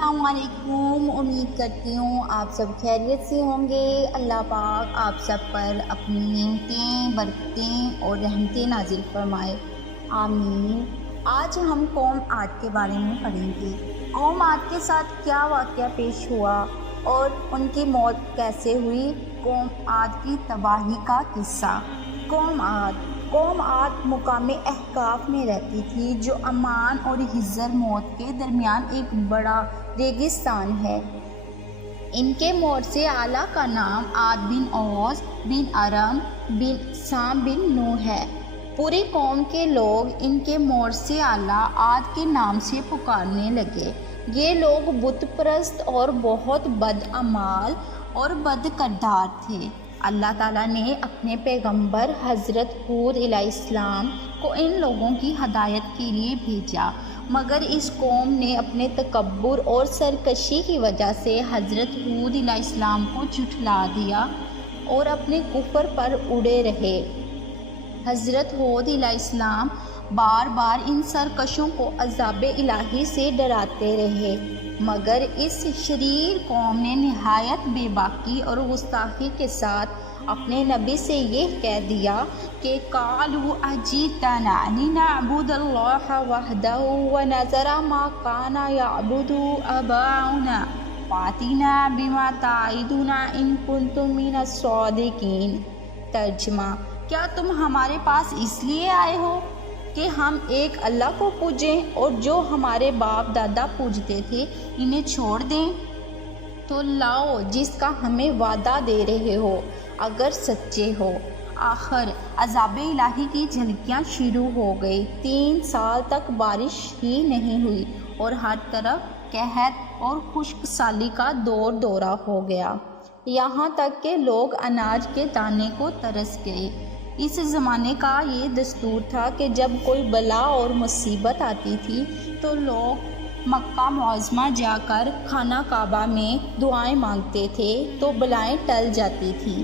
السلام علیکم، امید کرتی ہوں آپ سب خیریت سے ہوں گے۔ اللہ پاک آپ سب پر اپنی نعمتیں، برکتیں اور رحمتیں نازل فرمائے، آمین۔ آج ہم قوم عاد کے بارے میں پڑھیں گے۔ قوم عاد کے ساتھ کیا واقعہ پیش ہوا اور ان کی موت کیسے ہوئی۔ قوم عاد کی تباہی کا قصہ۔ قوم عاد مقام احقاف میں رہتی تھی، جو عمان اور حضر موت کے درمیان ایک بڑا ریگستان ہے۔ ان کے مورث اعلیٰ کا نام عاد بن اوس بن ارم بن سام بن نوح ہے۔ پوری قوم کے لوگ ان کے مورث اعلیٰ عاد کے نام سے پکارنے لگے۔ یہ لوگ بت پرست اور بہت بد اعمال اور بد کردار تھے۔ اللہ تعالیٰ نے اپنے پیغمبر حضرت ہود علیہ السلام کو ان لوگوں کی ہدایت کے لیے بھیجا، مگر اس قوم نے اپنے تکبر اور سرکشی کی وجہ سے حضرت ہود علیہ السلام کو جھٹلا دیا اور اپنے کفر پر اڑے رہے۔ حضرت ہود علیہ السلام بار بار ان سرکشوں کو عذاب الہی سے ڈراتے رہے، مگر اس شریر قوم نے نہایت بے باکی اور گستاخی کے ساتھ اپنے نبی سے یہ کہہ دیا کہ قالوا اجئتنا لنعبد اللہ وحدہ ونذر ما کان یعبد آباؤنا فأتنا بما تعدنا ان کنتم من الصادقین۔ ترجمہ: کیا تم ہمارے پاس اس لیے آئے ہو کہ ہم ایک اللہ کو پوجیں اور جو ہمارے باپ دادا پوجتے تھے انہیں چھوڑ دیں؟ تو لاؤ جس کا ہمیں وعدہ دے رہے ہو اگر سچے ہو۔ آخر عذاب الہی کی جھلکیاں شروع ہو گئی۔ 3 سال تک بارش ہی نہیں ہوئی اور ہر طرف قحط اور خشک سالی کا دورہ ہو گیا، یہاں تک کہ لوگ اناج کے دانے کو ترس گئے۔ اس زمانے کا یہ دستور تھا کہ جب کوئی بلا اور مصیبت آتی تھی تو لوگ مکہ معظمہ جا کر خانہ کعبہ میں دعائیں مانگتے تھے تو بلائیں ٹل جاتی تھیں۔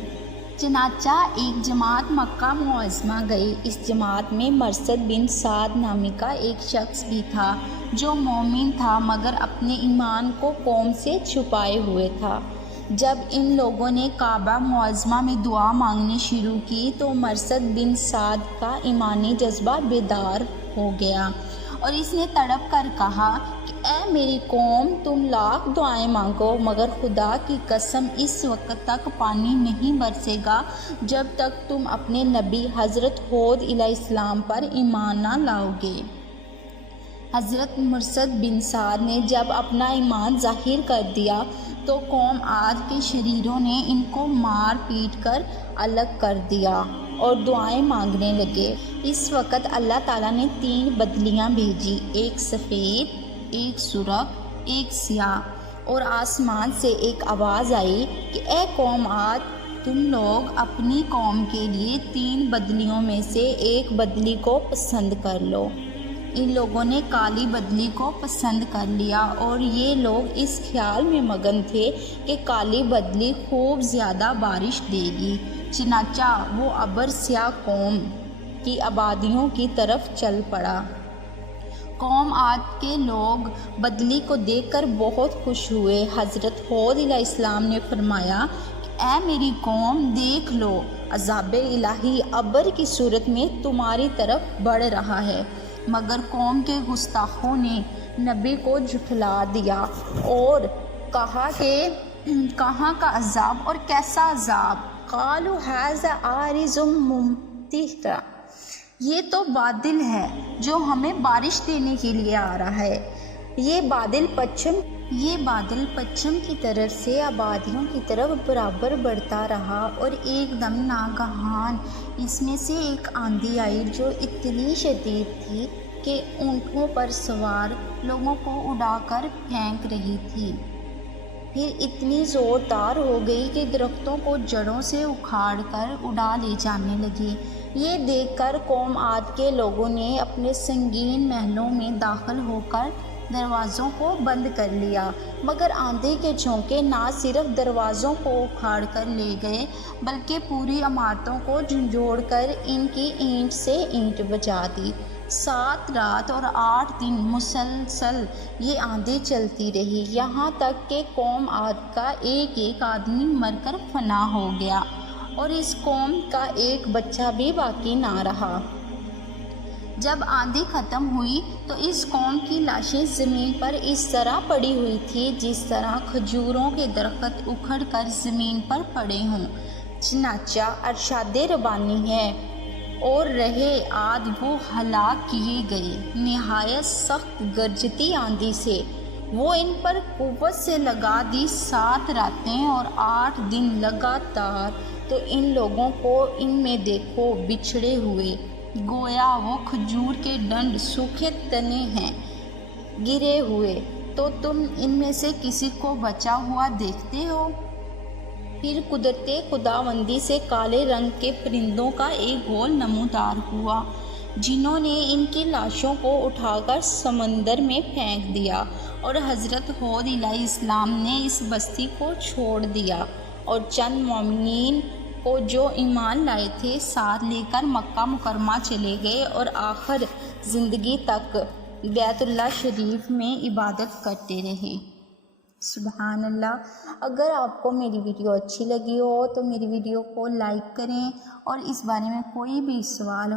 چنانچہ ایک جماعت مکہ معظمہ گئی۔ اس جماعت میں مرثد بن سعد نامی کا ایک شخص بھی تھا جو مومن تھا، مگر اپنے ایمان کو قوم سے چھپائے ہوئے تھا۔ جب ان لوگوں نے کعبہ معظمہ میں دعا مانگنی شروع کی تو مرثد بن سعد کا ایمانی جذبہ بیدار ہو گیا اور اس نے تڑپ کر کہا کہ اے میری قوم، تم لاکھ دعائیں مانگو مگر خدا کی قسم اس وقت تک پانی نہیں برسے گا جب تک تم اپنے نبی حضرت ہود علیہ السلام پر ایمان نہ لاؤ گے۔ حضرت مرثد بن سعد نے جب اپنا ایمان ظاہر کر دیا تو قوم عاد کے شریروں نے ان کو مار پیٹ کر الگ کر دیا اور دعائیں مانگنے لگے۔ اس وقت اللہ تعالیٰ نے 3 بدلیاں بھیجی، ایک سفید، ایک سرخ، ایک سیاہ، اور آسمان سے ایک آواز آئی کہ اے قوم عاد، تم لوگ اپنی قوم کے لیے 3 بدلیوں میں سے ایک بدلی کو پسند کر لو۔ ان لوگوں نے کالی بدلی کو پسند کر لیا اور یہ لوگ اس خیال میں مگن تھے کہ کالی بدلی خوب زیادہ بارش دے گی، چنانچہ وہ ابر سیاہ قوم کی آبادیوں کی طرف چل پڑا۔ قوم عاد کے لوگ بدلی کو دیکھ کر بہت خوش ہوئے۔ حضرت ہود علیہ السلام نے فرمایا کہ اے میری قوم، دیکھ لو، عذاب الہی ابر کی صورت میں تمہاری طرف بڑھ رہا ہے، مگر قوم کے گستاخوں نے نبی کو جھٹلا دیا اور کہا کہ کہاں کا عذاب اور کیسا عذاب؟ قالوا ھذا عارض ممطرنا، یہ تو بادل ہے جو ہمیں بارش دینے کے لیے آ رہا ہے۔ یہ بادل پچھم کی طرف سے آبادیوں کی طرف برابر بڑھتا رہا اور ایک دم ناگہان اس میں سے ایک آندھی آئی جو اتنی شدید تھی کہ اونٹوں پر سوار لوگوں کو اڑا کر پھینک رہی تھی، پھر اتنی زوردار ہو گئی کہ درختوں کو جڑوں سے اکھاڑ کر اڑا لے جانے لگی۔ یہ دیکھ کر قوم عاد کے لوگوں نے اپنے سنگین محلوں میں داخل ہو کر دروازوں کو بند کر لیا، مگر آندھی کے جھونکے نہ صرف دروازوں کو اکھاڑ کر لے گئے بلکہ پوری عمارتوں کو جھنجھوڑ کر ان کی اینٹ سے اینٹ بجا دی۔ 7 رات اور 8 دن مسلسل یہ آندھی چلتی رہی، یہاں تک کہ قوم عاد کا ایک ایک آدمی مر کر فنا ہو گیا اور اس قوم کا ایک بچہ بھی باقی نہ رہا۔ جب آندھی ختم ہوئی تو اس قوم کی لاشیں زمین پر اس طرح پڑی ہوئی تھیں جس طرح کھجوروں کے درخت اکھڑ کر زمین پر پڑے ہوں۔ چنانچہ ارشاد ربانی ہے، اور رہے عاد وہ ہلاک کیے گئے نہایت سخت گرجتی آندھی سے، وہ ان پر قوت سے لگا دی 7 راتیں اور 8 دن لگاتار، تو ان لوگوں کو ان میں دیکھو بچھڑے ہوئے، گویا وہ کھجور کے ڈنڈ سوکھے تنے ہیں گرے ہوئے، تو تم ان میں سے کسی کو بچا ہوا دیکھتے ہو؟ پھر قدرت خداوندی سے کالے رنگ کے پرندوں کا ایک گول نمودار ہوا، جنہوں نے ان کی لاشوں کو اٹھا کر سمندر میں پھینک دیا، اور حضرت ہود علیہ السلام نے اس بستی کو چھوڑ دیا اور چند مومنین کو جو ایمان لائے تھے ساتھ لے کر مکہ مکرمہ چلے گئے اور آخر زندگی تک بیت اللہ شریف میں عبادت کرتے رہے۔ سبحان اللہ۔ اگر آپ کو میری ویڈیو اچھی لگی ہو تو میری ویڈیو کو لائک کریں، اور اس بارے میں کوئی بھی سوال ہو